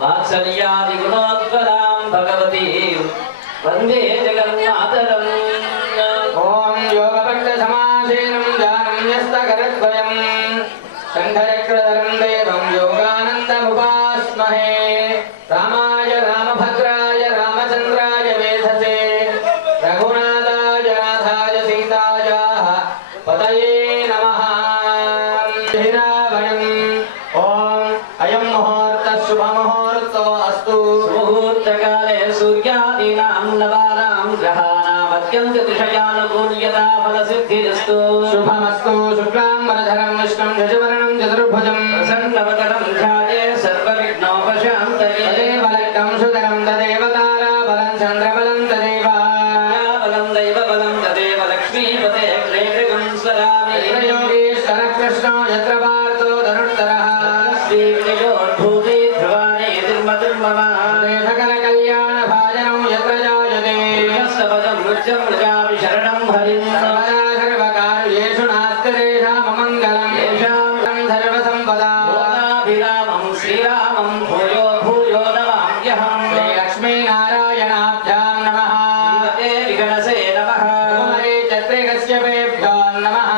वात्सल्यादि गुणोत्पलां भगवती वन्दे जगन्नाथरम्। ओम योगपट्ट समासेनं जानं यस्तकरद्वयं शङ्खचक्रधरं देवं योगानन्दमुपास्महे। रामाय रामभद्राय रामचन्द्राय वेधसे रघुनाथाय नाथाय सीतायाः पतये नमः। ओम अयं मुहूर्तः शुभमुहूर्तो अस्तु। मुहूर्तकाले सूर्यादीनां नवानां ग्रहाणाम् अत्यन्ततिशयानुकूल्यता फलसिद्धिरस्तु। शुभमस्तु। शुक्लाम्बरधरं विष्णुं शशिवर्णं चतुर्भुजं प्रसन्नवदनं ध्याये सर्वविघ्नोपशान्तये। तदेव लग्नं सुतरं तदेव ताराबलं चन्द्रबलं तदेव बलं दैवबलं तदेव लक्ष्मीपते क्लेशगं स्मरामि। योगेश्वर कृष्णो यत्र पार्थो धनुर्धरः सकल कल्याण भाजनं यत्र जायते सपदं मृत्यं प्रजापि शरणं हरिं सर्वदा सर्वकार्येषु नास्तिरेषाममङ्गलं येषां सर्वसम्पदा लोकाभिरामं श्रीरामं भूयो भूयो नमाम्यहं। श्रीलक्ष्मीनारायणाभ्यां नमः। श्रीमते विगणसे नमः। कुमारी चत्रिकश्यपेभ्यो नमः।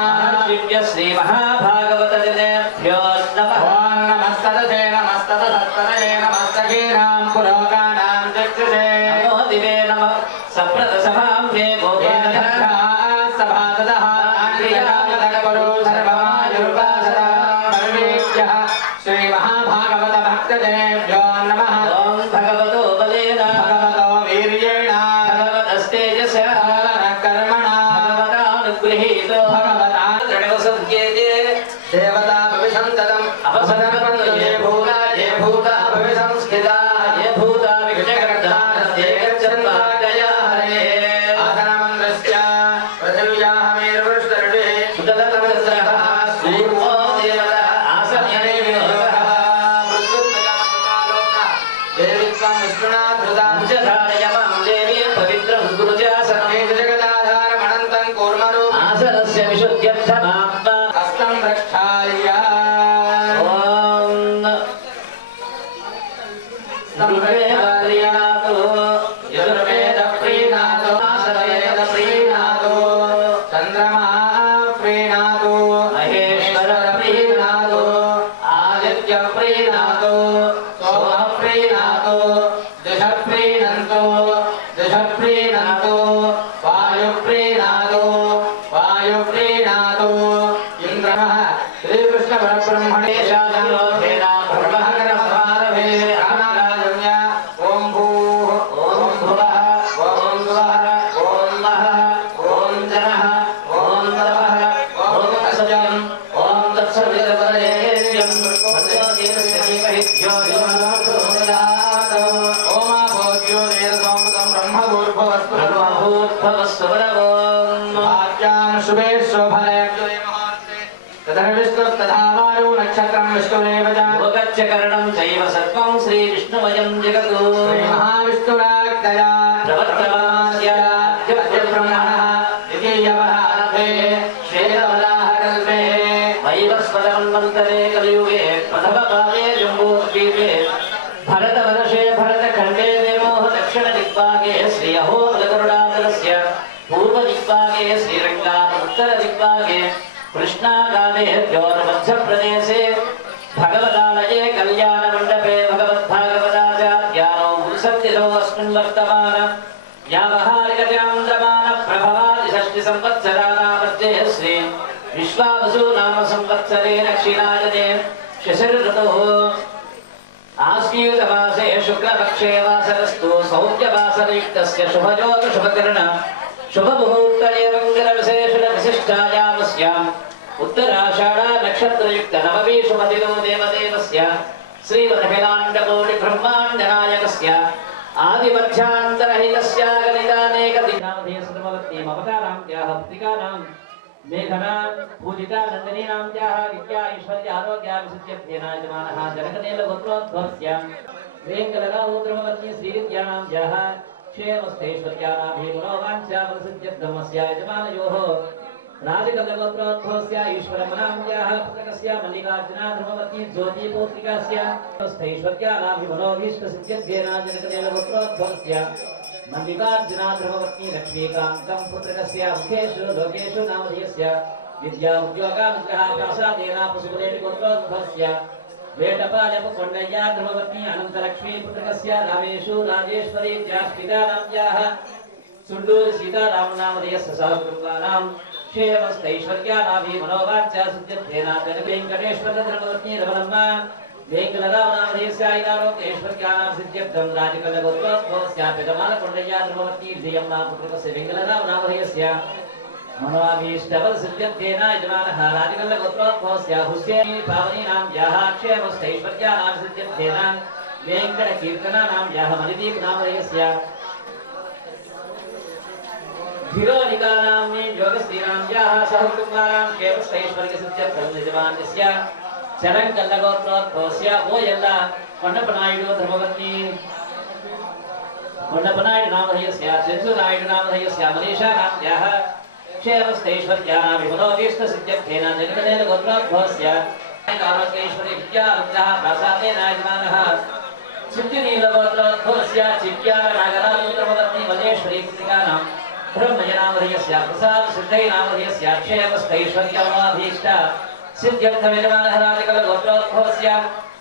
श्रीभ्य श्रीमहाभागवतजनेभ्यो नमः। ॐ नमस्तदसे नमस्तदसत्तदये नमस्तकीनां पुरोगानां चक्षुषे नमो दिवे नमः सप्रतसभाम्ये गोपालसभातदः आन्द्रियामदकरो सर्वमायुर्वासदा सर्वेभ्यः श्रीमहाभागवतभक्तजनेभ्यो नमः। ॐ भगवतो बलेन भगवतो वीर्येण भगवतस्तेजसा कर्मणा भगवतानुगृहीतो भगवता दृढवसद्येते देवता भविष्यन्तम् अपसदनपन्तो ये भूता भविसंस्थिता ये भूता विघ्नकर्तारस्ये गच्छन्वागया हरे। आसनमन्द्रस्य पृथिव्याहमेर्वृष्टरुडे सुदलतमस्रः श्रीमो देवता आसन्यनेवियोगः मृत्युत्तयामकालोका देवित्वं विष्णुना धृतां च धारयमां देवीं पवित्रं गुरुजासनं जगदाधारमनन्तं कूर्मरूपम् आसनस्य विशुद्ध्यर्थमात्मा हस्तं प्रक्षाल्य करणं चैव सर्वं श्री विष्णुमयं जगतो श्री महाविष्णुराज्ञया प्रवर्तमानस्य ब्रह्मणः द्वितीयवराधे श्वेतवराहकल्पे वैवस्वतमन्वन्तरे कलियुगे प्रथमपादे जम्बूद्वीपे भरतवर्षे भरतखण्डे देवोः दक्षिणदिग्भागे श्री अहोबलगरुडाचलस्य पूर्वदिग्भागे श्रीरङ्गात् उत्तरदिग्भागे कृष्णाकाले द्योतमध्यप्रदेशे भगवदालये कल्याण मंडपे भगवद्भागवताचार्यानो गुरुसत्तिलो अस्मिन् वर्तमान व्यावहारिकचान्द्रमान प्रभवादि षष्टि संवत्सरानामध्ये श्री विश्वावसु नाम संवत्सरे दक्षिणायने शशिर्ऋतुः आश्वयुजमासे शुक्लपक्षे वासरस्तु सौख्यवासरयुक्तस्य शुभयोग शुभकर्ण शुभमुहूर्तये मङ्गलविशेषण विशिष्टायामस्याम् उत्तराषाढा नक्षत्रयुक्त नवमीषुमतिनो देवदेवस्य श्रीमदखिलाण्डकोटि ब्रह्माण्डनायकस्य मेघना पूजिता नंदिनी नाम्याः विद्या ऐश्वर्य आरोग्य विसिद्ध्यर्थेन यजमानः जनकनेल गोत्रोद्भवस्य वेङ्कटरावोद्रमवर्ती श्रीविद्या नाम्याः क्षेमस्थैश्वर्यानाभिमनोवाञ्छा प्रसिद्ध्यर्थमस्य यजमानयोः राजकलगोत्रोद्भवस्य ईश्वरमनाम्याः पुत्रकस्य मल्लिकार्जुना धर्मवती ज्योतिपुत्रिकस्य स्थैश्वर्यानाभिमनोभीष्टसिद्ध्यर्थेन जनकनेल गोत्रोद्भवस्य मल्लिकार्जुना धर्मवती लक्ष्मीकान्तं पुत्रकस्य मुखेषु लोकेषु नामधेयस्य विद्या उद्योगानुग्रहा प्रासादेन पशुकुलेन गोत्रोद्भवस्य वेटपालपकोण्डय्या धर्मवती अनन्तलक्ष्मी पुत्रकस्य रामेषु राजेश्वरी जास्पिता नाम्याः सुण्डूर सीतारामनामधेयस्य सहकुटुम्बानां क्षेमस्थैश्वर्यानाभिमनोवाञ्छा सिद्ध्यर्थेन वेङ्कटेश्वर धर्मवती रमणम्म वेङ्कटरामनामधेयस्य ऐरारोग्यैश्वर्यानां सिद्ध्यर्थं राजकलगोत्रोद्भवस्य पेदमालकोण्डय्या धर्मवती विजयम्मा पुत्रकस्य वेङ्कटरामनामधेयस्य मनोभीष्टफलसिद्ध्यर्थेन यजमानः राजकलगोत्रोद्भवस्य हुस्सेनी पावनीनाम्याः क्षेमस्थैश्वर्यानां सिद्ध्यर्थेन वेङ्कटकीर्तनानाम्याः मणिदीपनामधेयस्य धीरोनिकानां योगस्त्रीनाम्याः सहकुटुम्बानां क्षेमस्थैश्वर्यसिद्ध्यर्थं यजमानस्य चरणकल्लगोत्रोद्भवस्य ओयल्ल कोण्डपनायुडु धर्मवती कोण्डपनायुडु नामधेयस्य चेन्सुनायुडु नामधेयस्य मनीषा नाम्याः क्षेमस्थैश्वर्यानाभिमनोभीष्टसिद्ध्यर्थेन जनकनेल गोत्रोद्भवस्य आरोग्यैश्वर्य विद्यानुग्रहः प्रासादेन यजमानः चित्तिनीलगोत्रोद्भवस्य चित्यानागराधर्मवती मल्लेश्वरी पुत्रिकानां ब्रह्मजनामधेयस्य प्रसाद सिद्धैनामधेयस्य क्षेमस्थैश्वर्यमनोभीष्ट सिद्ध्यर्थमेजमानः राजकलगोत्रोद्भवस्य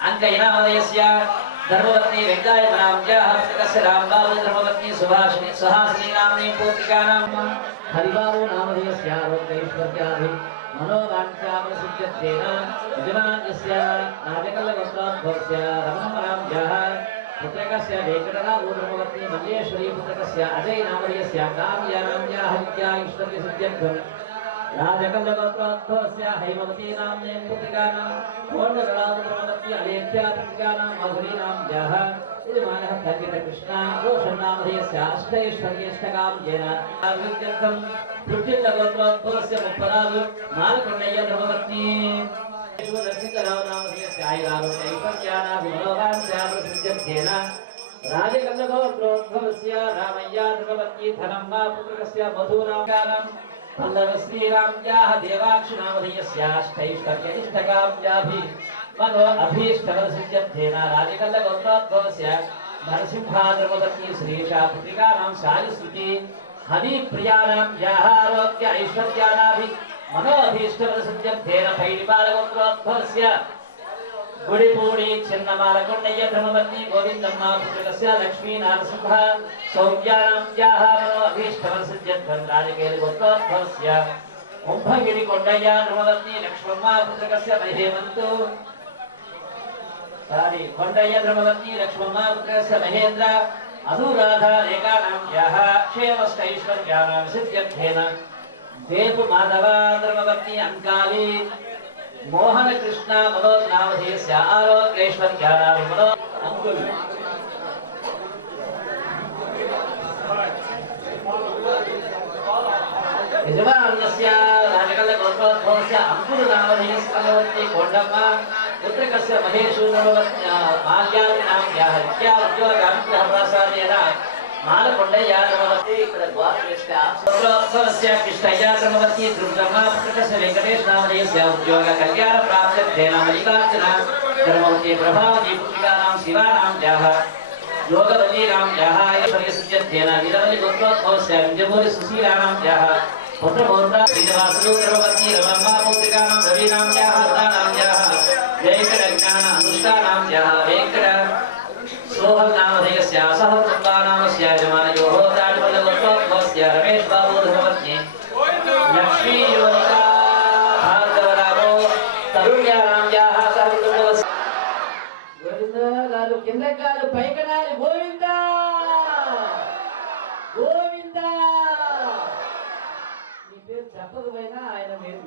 अङ्कयनामधेयस्य धर्मवती वेङ्कायतनाम्याः पुत्रकस्य रामबाबु धर्मवती सुभाषिनी सुहासिनी नाम्नी पुत्रिकानां हरिबाबु नामधेयस्य आरोग्यैश्वर्याभिमनोवाञ्छा प्रसिद्ध्यर्थेन यजमानस्य राजकलगोत्रोद्भवस्य रमणनाम्याः पुत्रकस्य वेङ्कटरावो धर्मवती मल्लेश्वरी पुत्रकस्य अजय नामधेयस्य काम्यानाम्याः विद्या ऐश्वर्यसिद्ध्यर्थं राजकलगोत्रोद्भवस्य हैमवती नाम्नी पुत्रिकानां कोण्डगरावो धर्मवती अलेख्या पुत्रिकानां माधुरी नाम्याः यजमानः धर्मितकृष्णा रोषन् नामधेयस्य अष्टैश्वर्येष्टकाम्येन सिद्ध्यर्थं पृथ्वीलगोत्रोद्भवस्य मुप्पराजु मालकोण्डय्य धर्मवती नरसिंहराव नामधेयस्य ऐरारोग्यैश्वर्यानाभिमनोवाञ्छा प्रसिद्ध्यर्थेन राजकलगोत्रोद्भवस्य रामय्या धर्मवती धनम्मा पुत्रकस्य मधुनाम्यानां पल्लवश्रीराम्याः देवाक्षि नामधेयस्य अष्टैश्वर्येष्टकाम्याभिमनो अभीष्टफलसिद्ध्यर्थेन राजकलगोत्रोद्भवस्य नरसिंहा धर्मवती श्रीशा पुत्रिकानां सायुस्तुति हरिप्रियानाम्याः आरोग्य ऐश्वर्यानाभिमनोभीष्टफलसिद्ध्यर्थेन पैडिपालगोत्रोद्भवस्य गुडिपूडी छिन्नमालकोण्डय्य धर्मवती गोविन्दम्मा पुत्रकस्य लक्ष्मी नारसिंह सौम्यानाम्याः मनोभीष्टफलसिद्ध्यर्थं राजकेलगोत्रोद्भवस्य कुम्भगिरिकोण्डय्य धर्मवती लक्ष्मम्मा पुत्रकस्य महेमन्तु कोण्डय्य धर्मवती लक्ष्मम्मा पुत्रकस्य महेन्द्र अनुराधा रेखानाम्याः क्षेमस्थैश्वर्यानां सिद्ध्यर्थेन देवमाधवा धर्मवती अंकाली मोहन कृष्ण मनोज नामधेयस्य आरोग्यैश्वर्यानाभिमनो अंकुल यजमानस्य राजकलगोत्रोद्भवस्य अंकुल नामधेयस्य कलवती कोण्डम्मा पुत्रकस्य महेशु धर्मवत्या माल्यादि नाम्याः विद्या उद्योगानुग्रह प्रासादेन मालकोण्डय्य धर्मवती ఇక్కడ ద్వారకేశ్వర ఆశ్రమस्य कृष्णय्य धर्मवती दुर्गम्मा पुत्रकस्य वेङ्कटेश नामधेयस्य उद्योग कल्याण प्राप्त्यर्थेन मल्लिकार्जुना धर्मवती प्रभावती पुत्रिकानां शिवानाम्याः योगवल्लीनाम्याः ऐश्वर्यसिद्ध्यर्थेन वीरवल्ली गोत्रोद्भवस्य विजयभूरि सुशीलानाम्याः पुत्रपौत्रा श्रीनिवासु धर्मवती रमम्मा पुत्रिकानां रवीनाम्याः रुदानाम्याः वेङ्कटज्ञान अनुष्ठानाम्याः वेङ्कट सोहल नामधेयस्य सहकुटुम्बानामस्य यजमानयोः राजकलगोत्रोद्भवस्य रमेश बाबू धर्मवती लक्ष्मी योगिता भार्गवरावो तरुण्यानाम्याः सहकुटुम्बस्य गोविन्द गारु किंद गारु पैकनारि गोविन्द गोविन्द నీ పేరు చెప్పకపోయినా ఆయన మీరు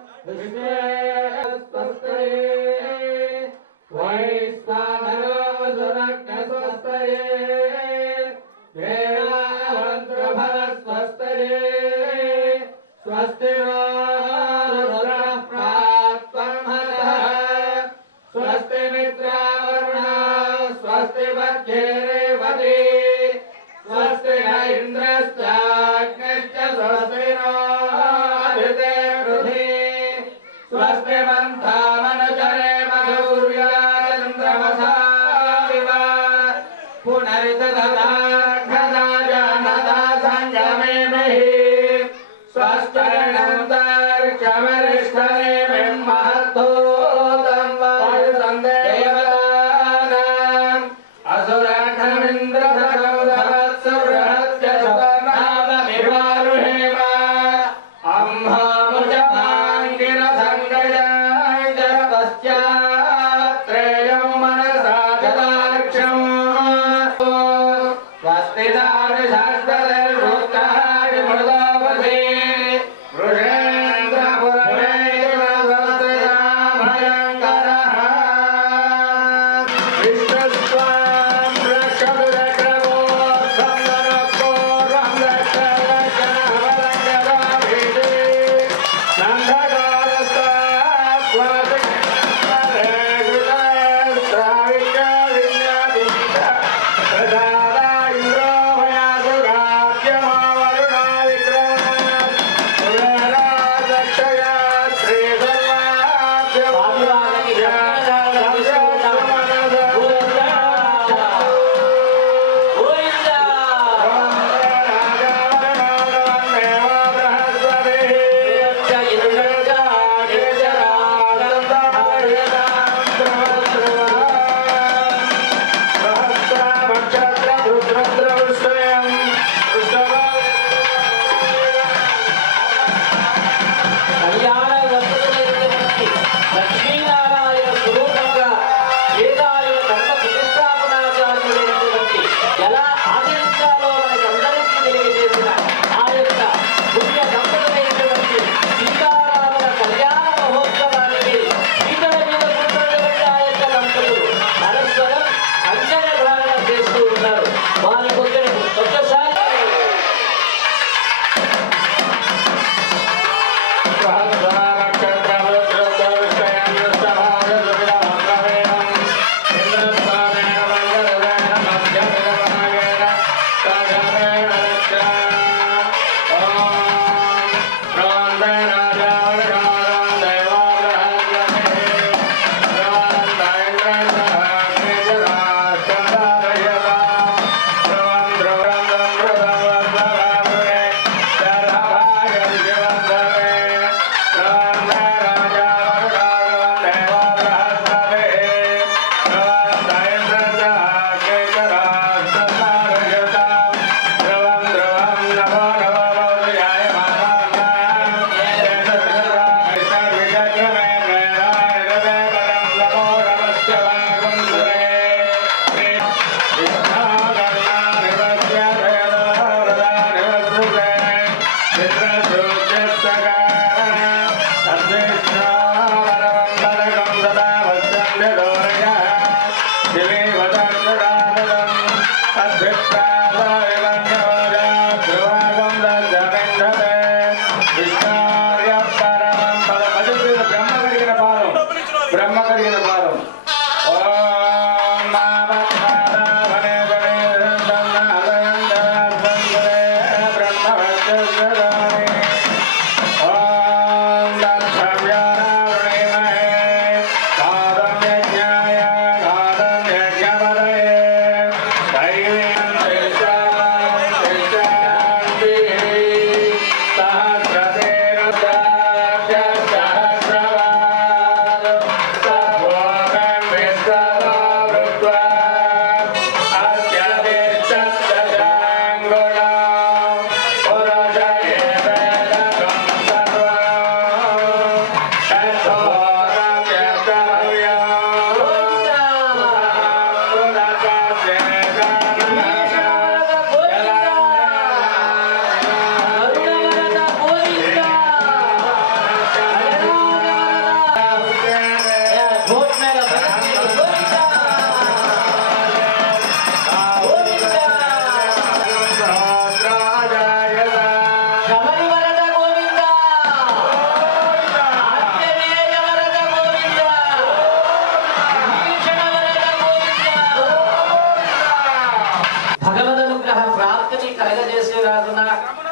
स्वस्ति स्वस्ति न इन्द्रश्चाग्निश्च स्वस्ति नो अभिते पृथ्वी स्वस्ति मन्थामनुचरेम सूर्याचन्द्रमसा विव पुनरितददाघदा जानदा सङ्गमेभिः स्वस्तिर्नन्तरिक्षमरिष्ठनेमिं महत्तोतं वायुसन्देवतानाम् असुराघमिन्द्रधरौधवत्सुबृहत्य शतनाममिवारुहेम अम्भामुजमाङ्गिरसङ्गजाय जगतस्यात्रेयं मनसा जलाक्षम् स्वस्तिदारुशास्त्रधर्मोक्तः विमृदोपसे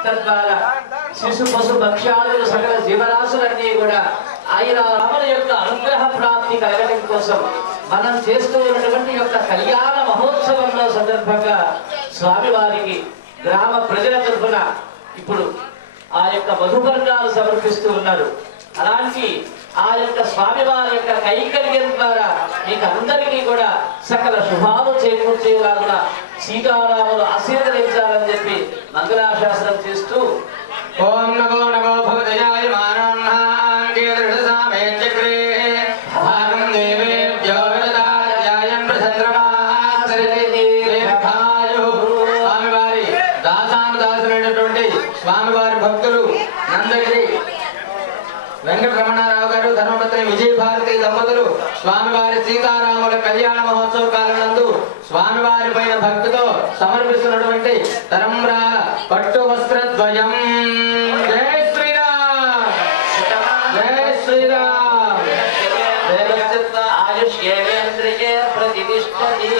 తద్వారా శిశు పశు భక్ష్యాదులు సకల జీవరాశులన్నీ కూడా ఆయన రాముల యొక్క అనుగ్రహ ప్రాప్తి కలగడం కోసం మనం చేస్తూ ఉన్నటువంటి యొక్క కళ్యాణ మహోత్సవంలో సందర్భంగా స్వామివారికి గ్రామ ప్రజల తరఫున ఇప్పుడు ఆ యొక్క మధుపర్ణాలు సమర్పిస్తూ ఉన్నారు. అలాంటి ఆ యొక్క స్వామివారి యొక్క కైంకర్యం ద్వారా మీకు అందరికీ కూడా సకల శుభాలు చేకూర్చేలాగా సీతారాములు ఆశీర్వదించాలని చెప్పి మంగళాశాసనం చేస్తూ ఓం నమో నమో భగవతయాయ మానోన్హాంగే దృఢసామే చక్రే భాగం దేవేభ్యో విదదాయాయం ప్రచంద్రమాసరితి దీర్ఘాయు. స్వామివారి దాసానుదాసులైనటువంటి స్వామివారి భక్తులు నందగిరి వెంకటరమణారావు గారు, ధర్మపత్ని విజయభారతి దంపతులు స్వామివారి సీతారాముల కళ్యాణ మహోత్సవ కాలనందు స్వామివారి పైన భక్తితో సమర్పిస్తున్నటువంటి తరంబ్రాల పట్టు వస్త్రద్వయం. జై శ్రీరామ్, జై శ్రీరామ్. ఆయుష్యేంద్రియే ప్రతిష్టతి.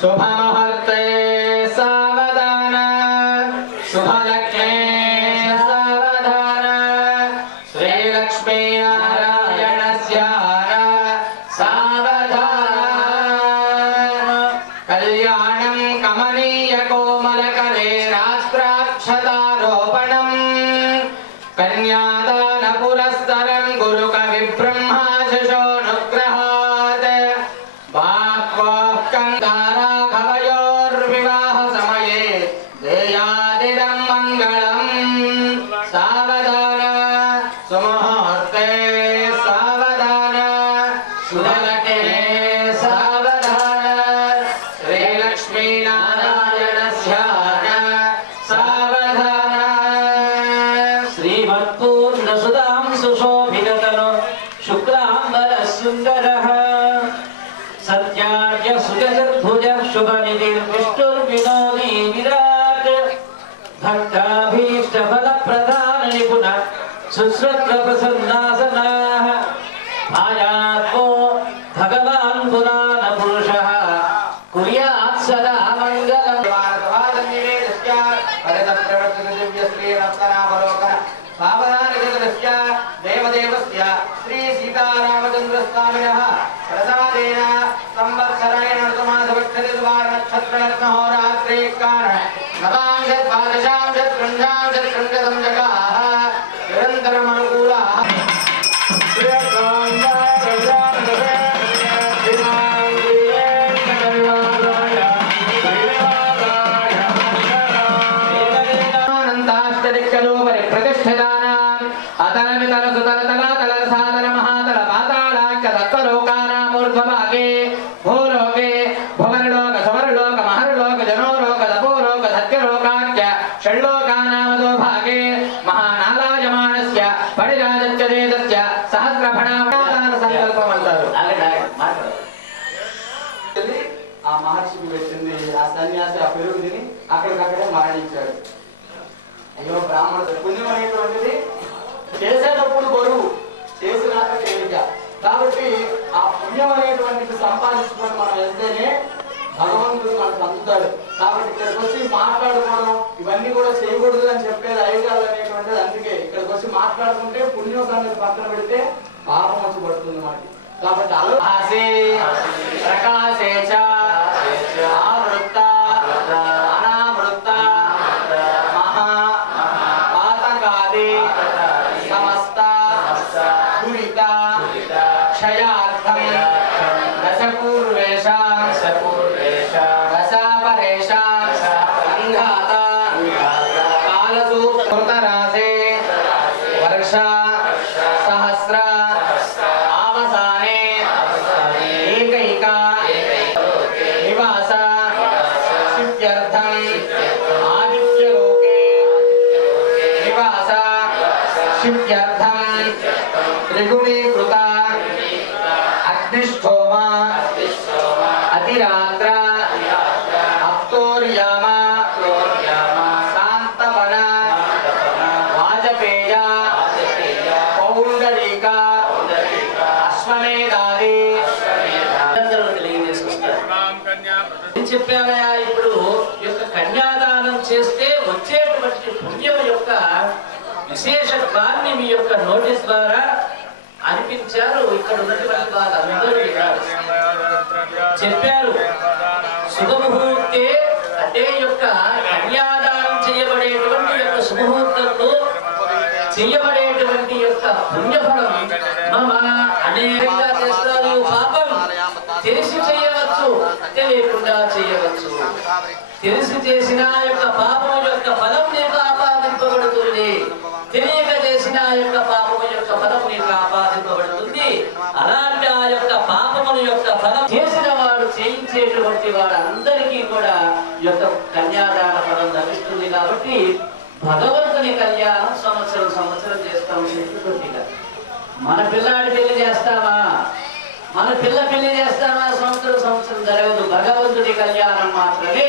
शुभमुहूर्ते सावधान, शुभलग्ने सावधान, श्रीलक्ष्मी नारायणस्य सावधान. कल्याणं कमनीय कोमलकरे राष्ट्राक्षतारोपणं, कन्यादान पुरस्सरं गुरुकवि ब्रह्माशिशोऽनुग्रहात्. विवाह समये देयादिदं मंगलम्. सावधान, सुमुहूर्ते सावधान, शुभलग्ने सावधान, श्रीलक्ष्मी नारायणस्य सावधान. श्रीमत्पूर्णसुधां सुशोभिततनु शुक्लाम्बर सुन्दरः सत्यार्य सुजगद्भुज शुभनिधिर्विष्णुर्विनोदी विराट् भक्ताभीष्टफलप्रदान निपुण सुश्रुतप्रसन्नासनाः. आयात्मो भगवान् पुराणपुरुषः कुर्यात् सदा मङ्गलम्. देवदेवस्य श्री सीतारामचन्द्रस्वामिनः प्रसादेन संवत्सरायण ऋतुमासवक्षति सुवर्णक्षत्ररत्नहोरात्रे काल नवांशत् द्वादशांशत् त्रिंशांशत् त्रिंशतं जगाः निरन्तरमनुकूलाः. ఆ మహర్షికి పెట్టింది ఆ సన్యాసి ఆ పెరుగు తిని అక్కడికక్కడే మరణించాడు. అయ్యో బ్రాహ్మణుడు పుణ్యం అనేటువంటిది చేసేటప్పుడు బరువు, చేసినాక తేలిక. కాబట్టి ఆ పుణ్యం అనేటువంటిది సంపాదించుకొని మనం వెళ్తేనే భగవంతుడు మనకు అందుతాడు. కాబట్టి ఇక్కడికి వచ్చి మాట్లాడుకోవడం ఇవన్నీ కూడా చేయకూడదు అని చెప్పేది అయ్యగారు అనేటువంటిది. అందుకే ఇక్కడికి వచ్చి మాట్లాడుకుంటే పుణ్యం సంగతి పక్కన పెడితే పాపం వచ్చి పడుతుంది మనకి. కాబట్టి అలహాసే ప్రకాశే చ ఆవృత్త అనావృత్త మహా పాతకాది సమస్త దురిత क्षयार्थं दशपूर्वेशा रसापरेशा संघाता कालसूत्ररासे वर्षा सहस्र आवसाने एकैका निवास सिद्ध्यर्थं आदित्यलोके निवास सिद्ध्यर्थं त्रिगुणीकृत अग्निष्ठोम अतिरात्र अप्तोर्याम शांतपन वाजपेय पौंडरीक अश्वमेधादि చెప్పారయా ఇప్పుడు ఈ యొక్క కన్యాదానం చేస్తే వచ్చేటువంటి పుణ్యం యొక్క విశేషత్వాన్ని మీ యొక్క నోటీస్ ద్వారా అనిపించారు. ఇక్కడ ఉన్నటువంటి వాళ్ళందరూ చెప్పారు. శుభముహూర్తే అంటే యొక్క కన్యాదానం చేయబడేటువంటి యొక్క శుభముహూర్తంలో చేయబడేటువంటి యొక్క పుణ్యఫలం మమ అనేకంగా చేస్తారు. పాపం తెలిసి చేయవచ్చు, తెలియకుండా చేయవచ్చు. తెలిసి చేసిన యొక్క పాపం యొక్క ఫలం నీకు ఆపాదింపబడుతుంది, తెలియక చేసిన యొక్క పాపము యొక్క ఫలం నీకు ఆపాదింపబడుతుంది. అలాంటి ఆ యొక్క పాపముల యొక్క ఫలం చేసిన వాడు చేయించేటువంటి వాడందరికీ కూడా ఈ యొక్క కన్యాదాన ఫలం లభిస్తుంది. కాబట్టి భగవంతుని కళ్యాణం సంవత్సరం సంవత్సరం చేస్తాం. చెట్టుకొద్దిగా మన పిల్లాడి పెళ్లి చేస్తామా, మన పిల్ల పెళ్లి చేస్తామా, సంవత్సరం సంవత్సరం జరగదు. భగవంతుడి కళ్యాణం మాత్రమే.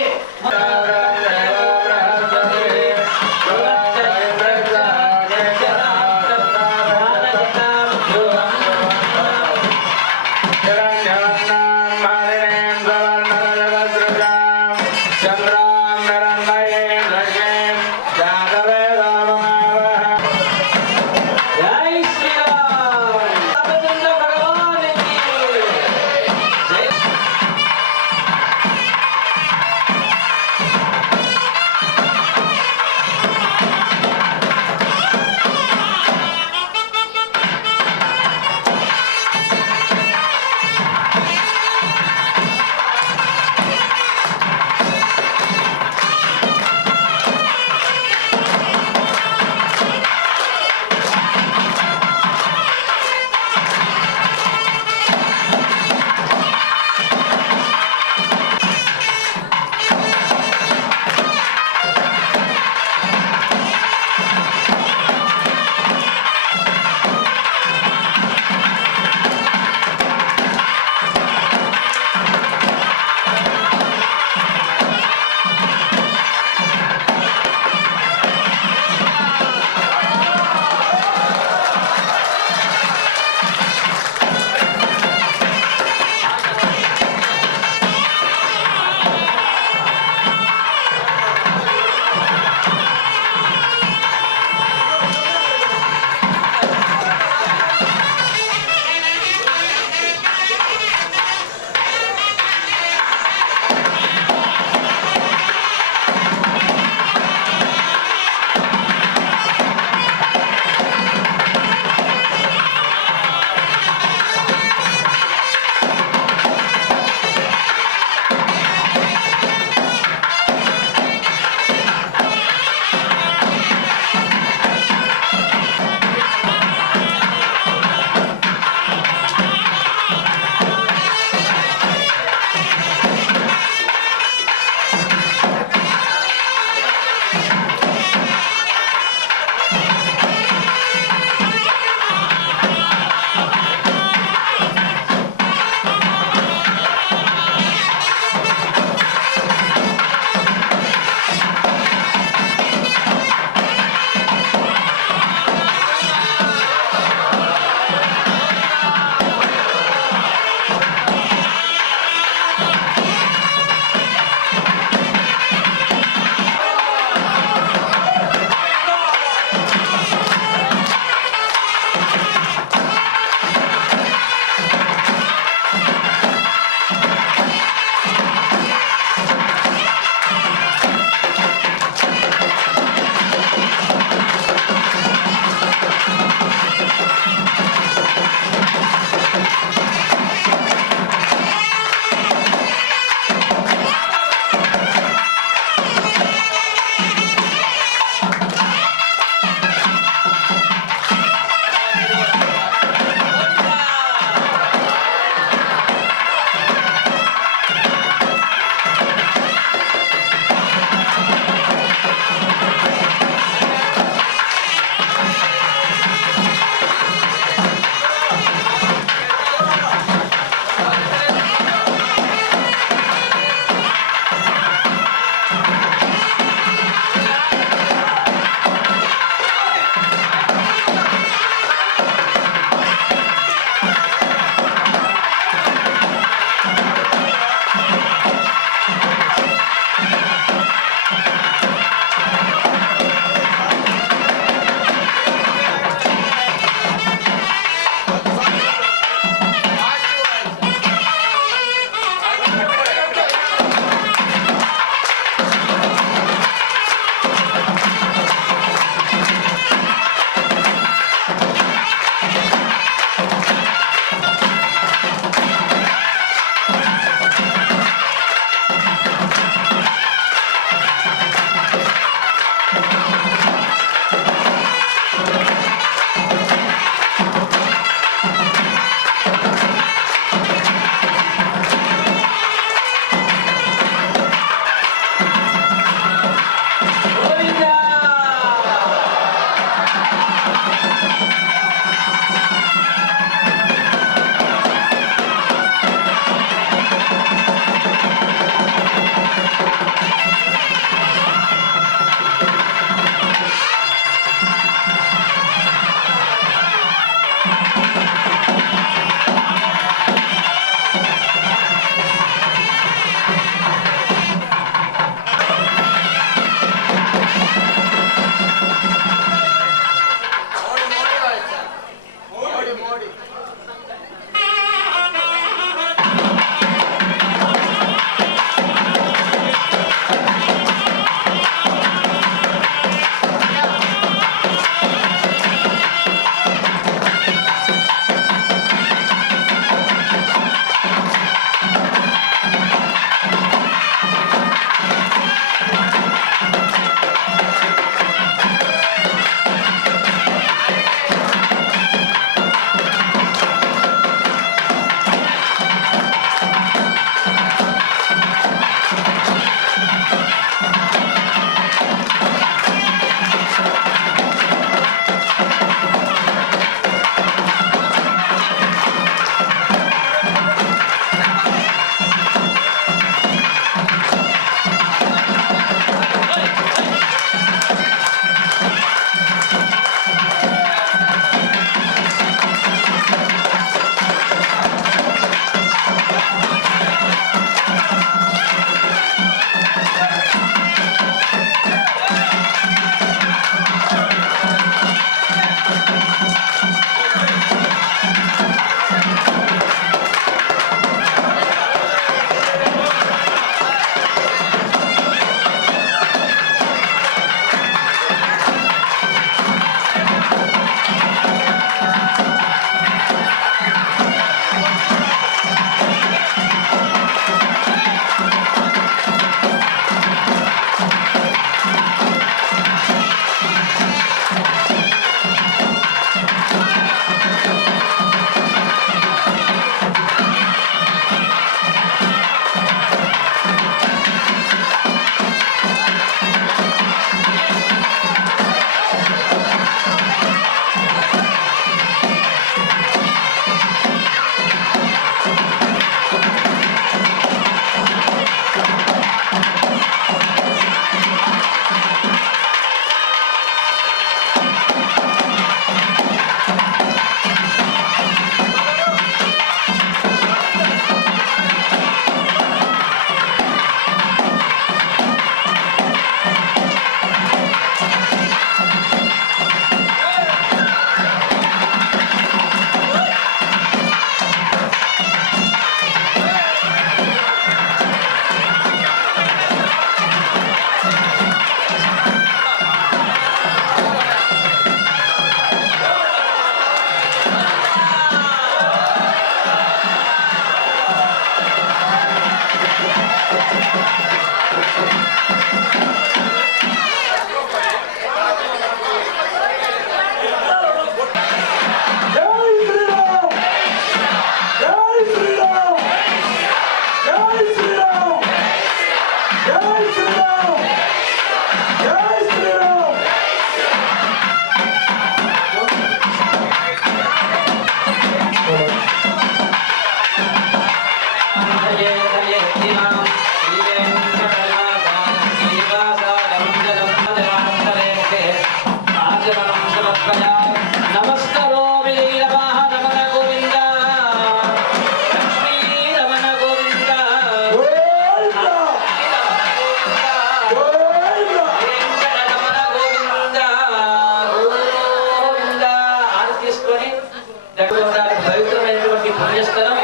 పవిత్రమైనటువంటి పుణ్యస్థలం.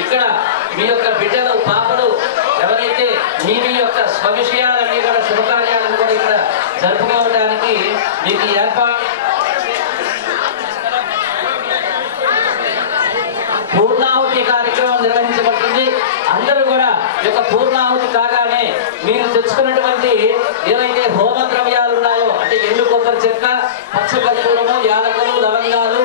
ఇక్కడ మీ యొక్క బిడ్డలు పాపలు ఎవరైతే మీ యొక్క స్వవిషయాలన్నీ కూడా శుభకార్యాలను కూడా ఇక్కడ జరుపుకోవడానికి మీకు ఏర్పాటు పూర్ణాహుతి కార్యక్రమం నిర్వహించబడుతుంది. అందరూ కూడా ఈ యొక్క పూర్ణాహుతి కాగానే మీరు తెచ్చుకున్నటువంటి ఏవైతే హోమ ద్రవ్యాలు ఉన్నాయో అంటే ఎండు కొబ్బరి చెక్క, పచ్చ కర్పూరము, యాలకులు, లవంగాలు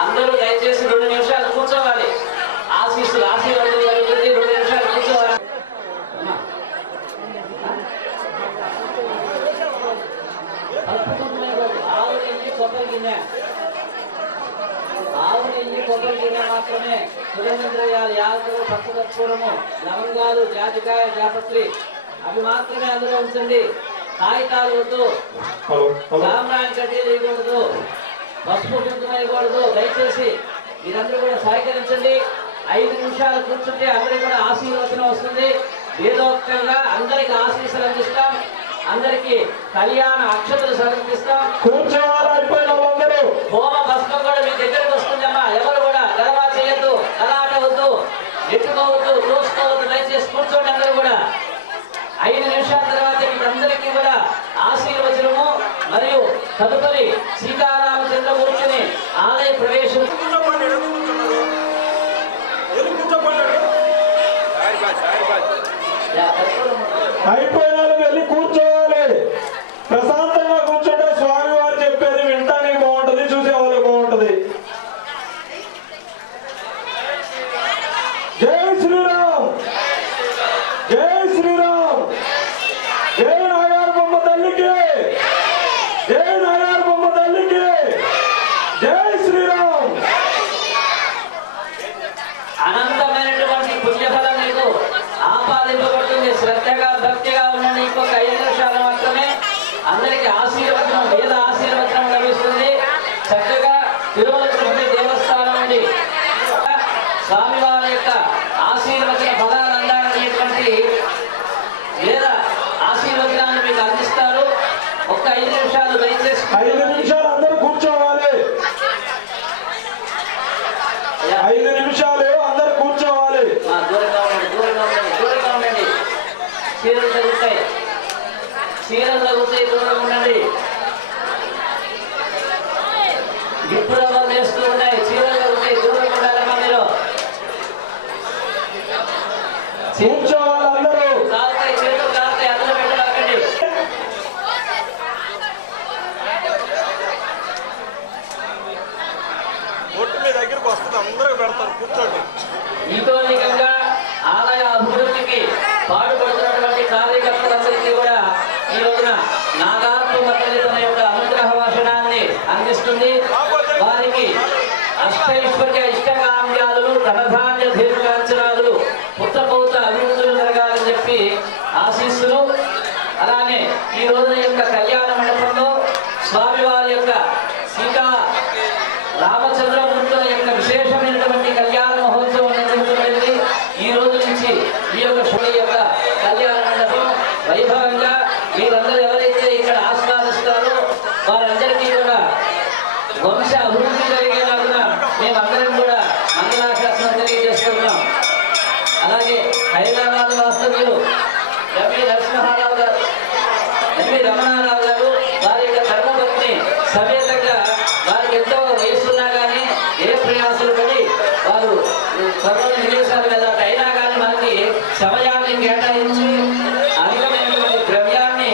అందరూ దయచేసి 2 నిమిషాలు కూర్చోవాలి. ఆశీర్వాదం జరుగుతుంది. 2 నిమిషాలు కూర్చోవాలి. ఆవు నెయ్యి కొబ్బరి గిన్నె మాత్రమే. సుగంధద్రవ్యాలు, యాలకులు, పచ్చ కర్పూరము, లవంగాలు, జాజికాయ, జాపత్రి అవి మాత్రమే అందులో ఉంచండి. కాగితాలు వద్దు, సాంబ్రాణి కడ్డీలు వేయకూడదు, పసుపు కుంకుమ వేయకూడదు. దయచేసి మీరందరూ కూడా సహకరించండి. 5 నిమిషాలు కూర్చుంటే అందరికీ కూడా ఆశీర్వచనం వస్తుంది. వేదోక్తంగా అందరికి ఆశీస్సులు అందిస్తాం. అందరికి కళ్యాణ అక్షతలు సమర్పిస్తాం. కూర్చోవాలి. హోమ భస్మం కూడా మీ దగ్గరకు వస్తుందమ్మా. ఎవరు కూడా గలవా చేయొద్దు, అలాట వద్దు, ఎట్టుకోవద్దు, తోసుకోవద్దు. దయచేసి కూర్చోండి. అందరూ కూడా 5 నిమిషాల తర్వాత మీకందరికీ కూడా ఆశీర్వచనము మరియు తదుపరి సీతారామచంద్రమూర్తిని ఆలయ ప్రవేశం అయిపోయిన వెళ్ళి కూర్చోవాలి. ప్రశాంతంగా కూర్చుంటే స్వామి వారు చెప్పేది వినటానికి బాగుంటది, చూసే వాళ్ళకి బాగుంటది. జై శ్రీరామ్, జై శ్రీరామ్, జై నాగారు బొమ్మ తల్లికి, జై నాగారు బొమ్మ తల్లికి, జై శ్రీరామ్. అనంతమైనటువంటి పుణ్యఫలం మీకు ఆపాదింపబడుతుంది. శ్రద్ధగా భక్తిగా ఉండండి. ఇంకొక 5 నిమిషాలు మాత్రమే. అందరికి ఆశీర్వచనం, వేద ఆశీర్వచనం లభిస్తుంది. చక్కగా తిరుమల తిరుపతి దేవస్థానం నుండి స్వామివారి యొక్క ఆశీర్వచన ఫలాలు అందాలనేటువంటి వేద ఆశీర్వచనాన్ని మీకు అందిస్తారు. ఒక్క 5 నిమిషాలు దయచేసి 5 నిమిషాలు అందరూ కూర్చోవాలి. 5 నిమిషాలు అందరూ కూర్చోవాలి. దూరంగా ఉండండి, దూరంగా ఉండండి, దూరంగా ఉండండి. చీరలు తగ్గుతాయి, చీరలు తగ్గుతాయి, దూరంగా ఉండండి. గిప్పుడమ్మా వేస్తూ ఉన్నాయి, చీరలు తగ్గుతాయి, దూరంగా ఉండాలమ్మా మీరు. కూర్చోవాలి అందరూ. కాలుతాయి, చేతులు కాలుతాయి, అందులో పెట్టకండి. ఒట్టు మీ దగ్గరకు వస్తుంది, అందరూ పెడతారు. కూర్చోండి. ఈతోనికంగా ఆలయ అభివృద్ధికి పాటుపడుతున్నటువంటి కార్యకర్తలందరికీ కూడా ఈ రోజున నాగార్జున తల్లి తన యొక్క అనుగ్రహ భాషణాన్ని అందిస్తుంది. వారికి అష్టైశ్వర్య ఇష్టకామ్యాలు, ధనధాన్య దీర్ఘాంచనాలు, పుత్రపౌత అభివృద్ధులు జరగాలని చెప్పి ఆశీస్సులు. అలానే ఈ రోజున యొక్క కళ్యాణ మండపంలో స్వామివారి యొక్క సీతా రామచంద్రమూర్తుల యొక్క విశేషమైనటువంటి కళ్యాణ మహోత్సవం నిర్వహించబడింది. ఈ రోజు నుంచి ఈ యొక్క శుభ యొక్క కళ్యాణ మండపం వైభవంగా మీరందరూ ఎవరైతే ఇక్కడ ఆస్వాదిస్తారో వారందరికీ కూడా వంశ అభివృద్ధి జరిగేలాగా మేమందరం కూడా మంగళాశాసనం తెలియజేస్తున్నాం. అలాగే హైదరాబాద్ వాస్తవ్యులు ఎంపీ నరసింహారావు గారు, ఎంపీ రమణారావు గారు, వారి యొక్క ధర్మపత్ని సమేతంగా వారికి ఎంతో వయసున్నా కానీ ఏ ప్రయాసాలు పడి వారు త్వరలో విదేశాలు వెళ్ళాలి. అయినా కానీ మనకి సమయాన్ని కేటాయించి అధికమైనటువంటి ద్రవ్యాన్ని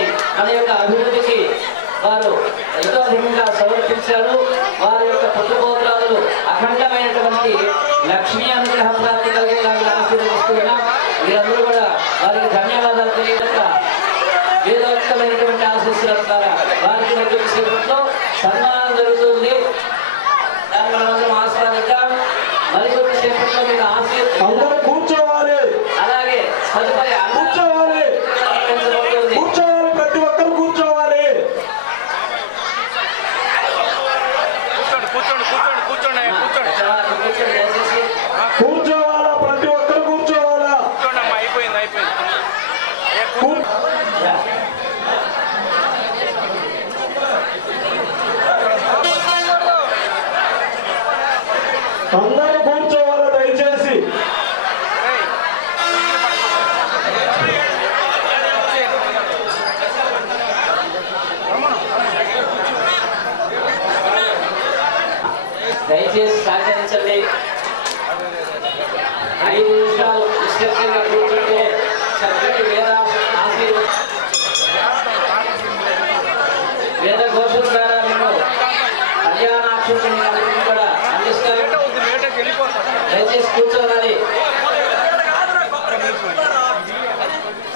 దయచేసి కూర్చోవాలి.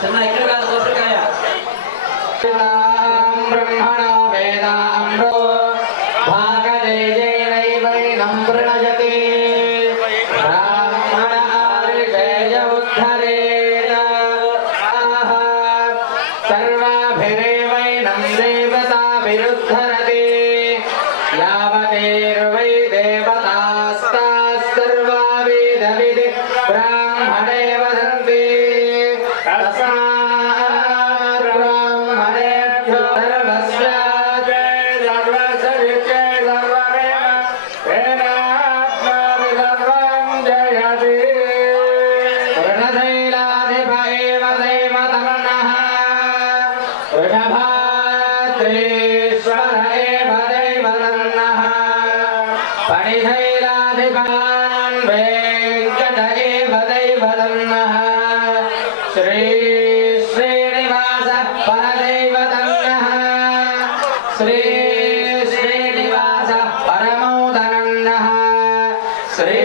చిన్న ఇక్కడ కాదు కొబ్బరికాయ. బ్రహ్మణో వేదాంగో భాగదేజైనైవైనం ప్రణయతే బ్రాహ్మణ ఆర్షేయ ఉద్ధరేణ సర్వాభిరేవైనం దేవతాభిరుద్ధరతే యావతేర్వై దేవతాస్తాః సర్వా వేదవిది బ్రాహ్మణే వదంతి తస్మాత్ బ్రాహ్మణేభ్యో సర్వస్యాతే సర్వసవితే సర్వమేవ వేదాత్మాని సర్వం జయతి వృణశైలాధిప ఏవ దైవతమనః వృషభాద్రీశ్వర ఏవ దైవతమనః పణిశైలాధిపాన్ వెంకట ఏవ దైవతమనః శ్రీ శ్రీనివాస పరదైవతమనః శ్రీ శ్రీనివాస పరమోదనన్నః శ్రీ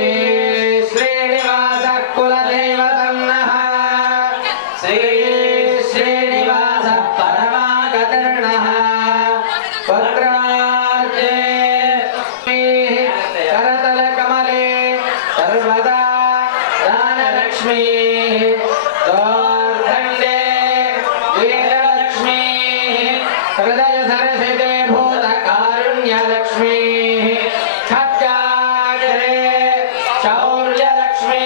శ్రీనివాస కులదైవతమనః శ్రీ శ్రీనివాస పరమాగతర్ణః భద్రార్జే కరతల కమలే సర్వదా దానలక్ష్మీ దోర్దండే వీరలక్ష్మీ హృదయ సరసితే భూత కారుణ్యలక్ష్మీ ఖడ్గాగ్రే శౌర్యలక్ష్మీ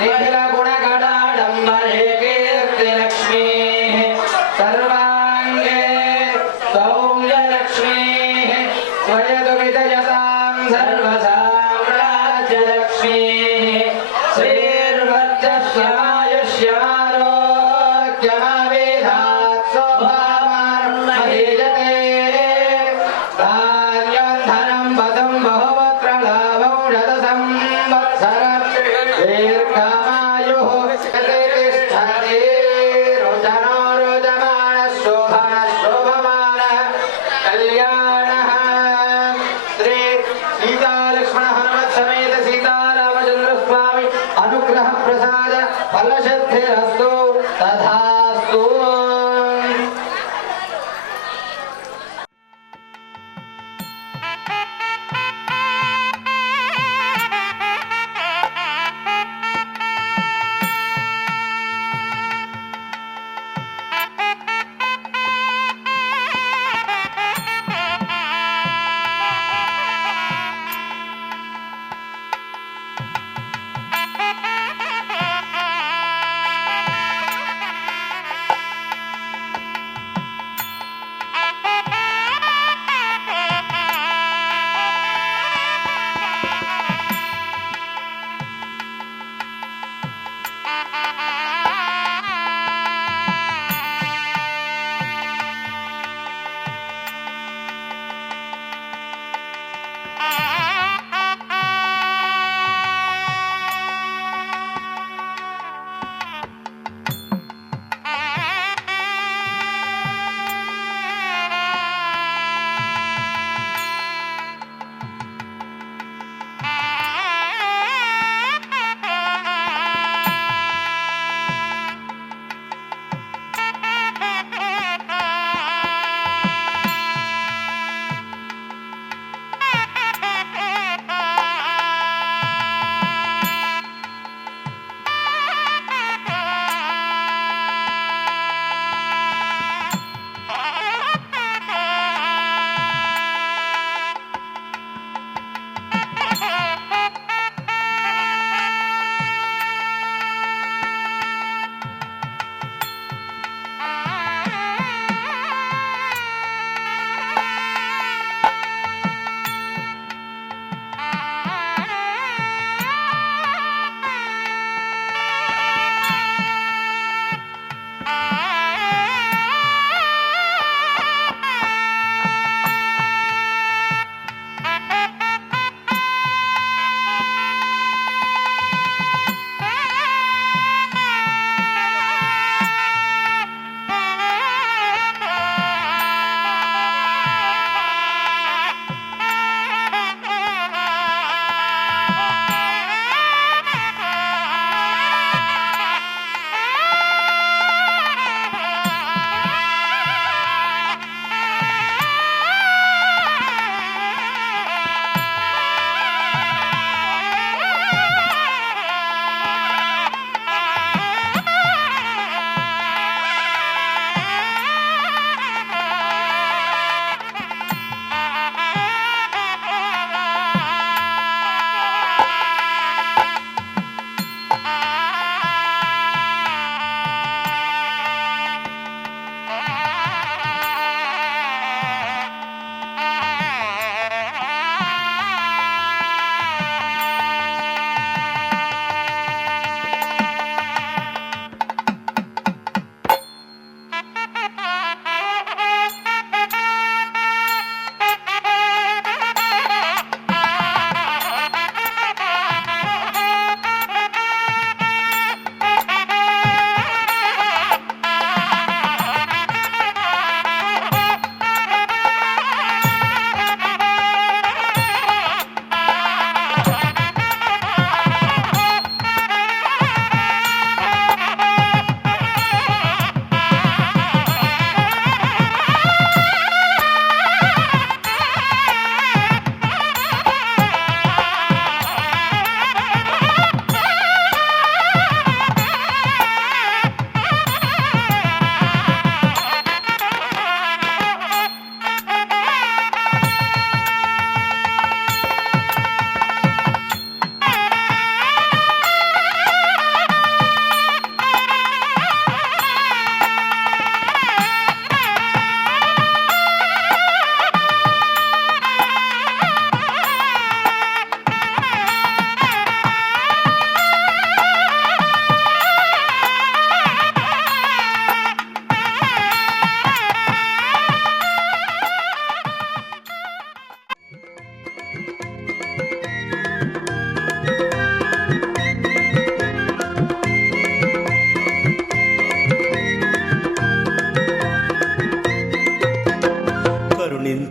నిఖిల గుణగణాడంబరే కీర్తిలక్ష్మీ సర్వాంగే సౌమ్యలక్ష్మీ స్వయతు విజయతాం సర్వసామ్రాజ్యలక్ష్మీ శ్రీర్వర్చస్వమాయుష్యమారోగ్యమావేధాత్ శోభామానం మహీయతే ధాన్యం ధనం పదం బహుపుత్రలాభం శతసంవత్సరం దీర్ఘమాయుః ప్రతిష్ఠతి రుచనో రుచమానః శోభనః శోభమానः కళ్యాణः శ్రీ సీతాలక్ష్మణ హనుమత్ సమేత సీతారామచంద్ర స్వామి అనుగ్రహ ప్రసాద ఫలసిద్ధిరస్తు తథాస్తు.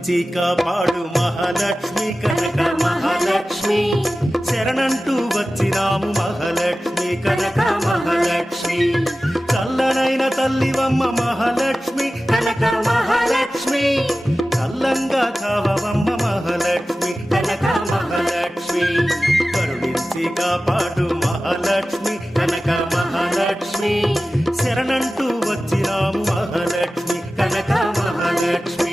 కరుణించి కాపాడు మహాలక్ష్మి కనక మహాలక్ష్మి శరణంటూ వచ్చినాము మహాలక్ష్మి కనక మహాలక్ష్మి చల్లనైన తల్లివమ్మ మహాలక్ష్మి కనక మహాలక్ష్మి చల్లంగా కావమ్మ మహాలక్ష్మి కనక మహాలక్ష్మి కరుణించి కాపాడు మహాలక్ష్మి కనక మహాలక్ష్మి శరణంటూ వచ్చినాము మహాలక్ష్మి కనక మహాలక్ష్మి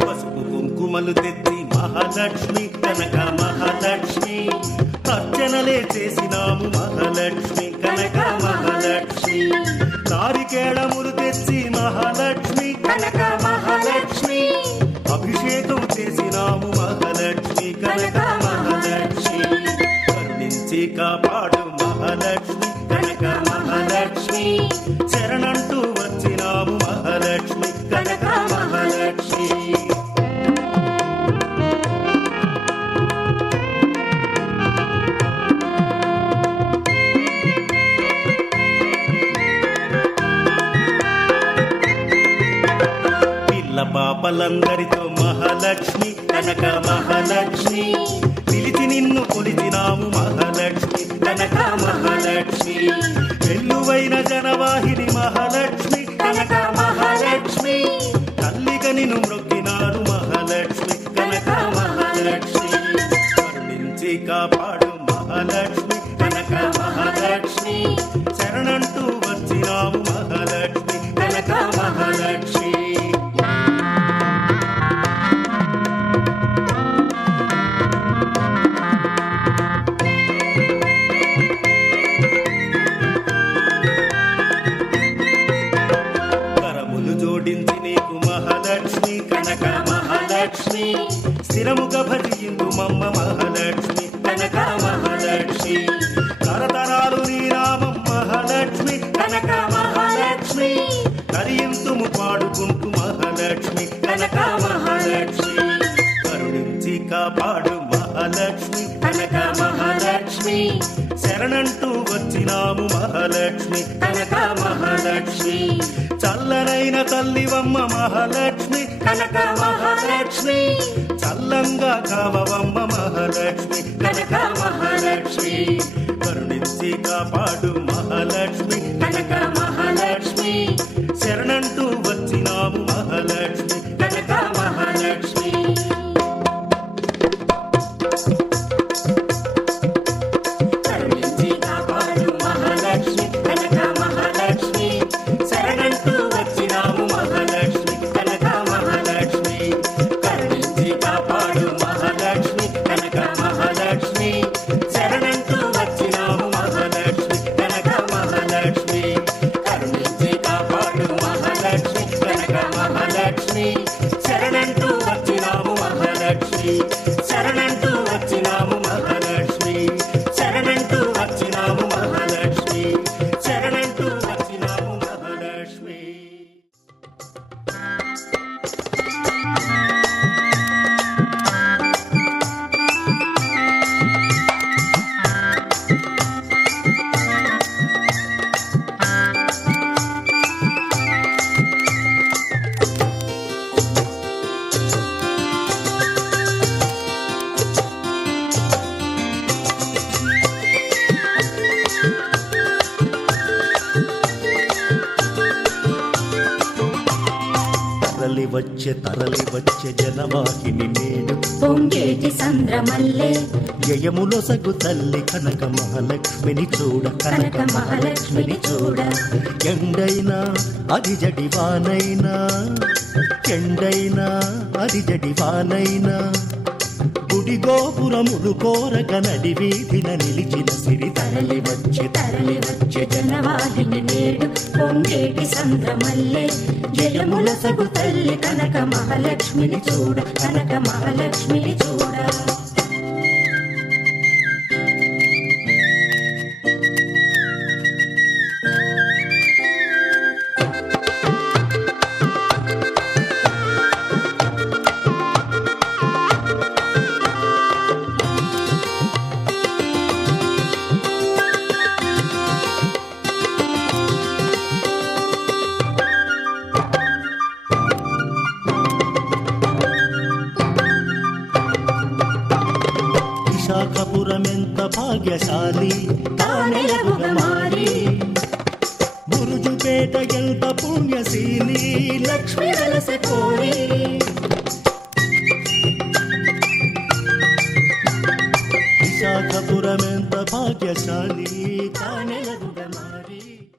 పసుపు కుంకుమలు తెచ్చి మహాలక్ష్మి కనక మహాలక్ష్మి అర్చనలే చేసినాము మహాలక్ష్మి కనక మహాలక్ష్మి నారికేళములు తెచ్చి మహాలక్ష్మి కనక మహాలక్ష్మి అభిషేకం చేసినాము మహాలక్ష్మి కనక మహాలక్ష్మి కరుణించి కాపాడు మహాలక్ష్మి కనక మహాలక్ష్మి శరణంటూ వచ్చినాము మహాలక్ష్మి కనక మహాలక్ష్మి పాపలందరితో మహాలక్ష్మి కనక మహాలక్ష్మి పిలిచి నిన్ను కొలిచినాము మహాలక్ష్మి కనక మహాలక్ష్మి వెల్లువైన జనవాహిని మహాలక్ష్మి కనక మహాలక్ష్మి తల్లిగా నిన్ను మ్రొక్కినారు మహాలక్ష్మి కనక మహాలక్ష్మి కరుణించి కాపాడు మహాలక్ష్మి కనక మహాలక్ష్మి శరణంటూ వచ్చినాము మహాలక్ష్మి కనక మహాలక్ష్మి స్థిరముగా భజిందు మమ్మ మహాలక్ష్మి కనక మహాలక్ష్మి తరతరాలు నీ నామం మహాలక్ష్మి కనక మహాలక్ష్మి కరియింతుము పాడుకుంటూ మహాలక్ష్మి కనక మహాలక్ష్మి కరుణించి కాపాడు మహాలక్ష్మి కనక మహాలక్ష్మి శరణంటూ వచ్చినాము మహాలక్ష్మి కనక మహాలక్ష్మి చల్లనైన తల్లివమ్మ మహాలక్ష్మి కనక మహాలక్ష్మి చల్లంగా కావమ్మ మహాలక్ష్మి కనక మహాలక్ష్మి కరుణించి కాపాడు మహాలక్ష్మి కనక మహాలక్ష్మి శరణంటూ వచ్చినాము మహాలక్ష్మి కనక మహాలక్ష్మి శరణంటూ వచ్చినాము మహాలక్ష్మి శరణంటూ వచ్చినాము మహాలక్ష్మి శరణంటూ వచ్చినాము మహాలక్ష్మి శరణంటూ వచ్చినాము మహాలక్ష్మి తరలి వచ్చే జనవాహిని నేను పొంగేటి సంద్రమల్లే జయములో సగు తల్లి కనక మహాలక్ష్మిని చూడ కనక మహాలక్ష్మిని చూడ ఎండైనా అది జడివానైనా ఎండైనా అది జడివానైనా గుడి గోపురములు కోరక నడి వీధిన నిలిచిన సిరి తరలి వచ్చే జనవాహిని నేడు పొంగేటి సంద్రమల్లే జయముల సగు తల్లి కనక మహాలక్ష్మిని చూడ కనక మహాలక్ష్మిని చూడ భాగ్యశాలి తానెలగుగ మారి బురుజుపేట ఎంత పుణ్యశీలి లక్ష్మి వెలస కోరి విశాఖపురం ఎంత భాగ్యశాలి తానెలగుగ